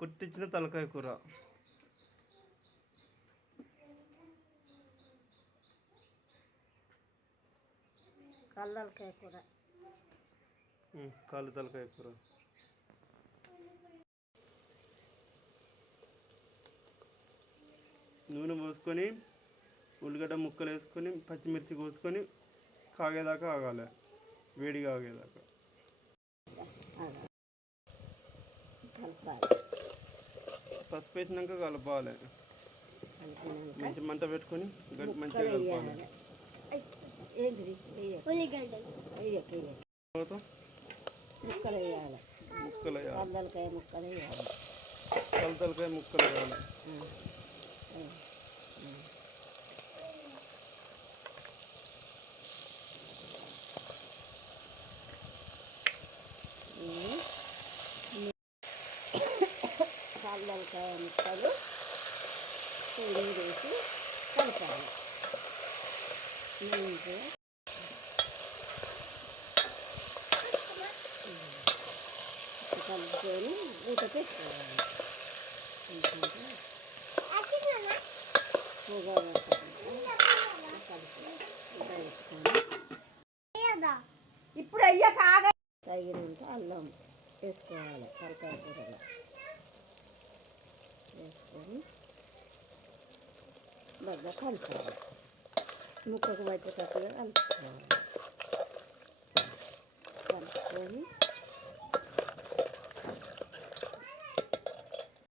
పుట్టించిన తలకాయ కూర. కల్లలకాయ కూర. ఉమ్, కాలు తలకాయ కూర. నూనె పోసుకొని ఉల్లిగడ్డ ముక్కలు వేసుకొని పచ్చిమిర్చి కోసుకొని కాగేదాకా ఆగాలి. వేడిగా ఆగేదాకా కలపాలి పసుపు వేసినాక కలపాలి. మంచి మంట పెట్టుకొని గట్టి మంచిగా కలపాలి. తర్వాత ముక్కలు వేయాలి. ముక్కలు వేయాలి. ముక్కలు వేయాలి. ముక్కలు వేయాలి. కల్లలకాయ ముక్కలు నీరు వేసి కలపాలి. నీరు కలుపుకొని మూత పెట్టుకోవాలి. ఎందుకంటే పొగ ఇప్పుడు అయ్యా కాగా తగినంత అల్లం వేసుకోవాలి తలకాయ కూరలో వేసుకొని బాగా కలుపుకోవాలి ముక్కకు మధ్య కట్టుగా కలుపుకోవాలి కలుపుకొని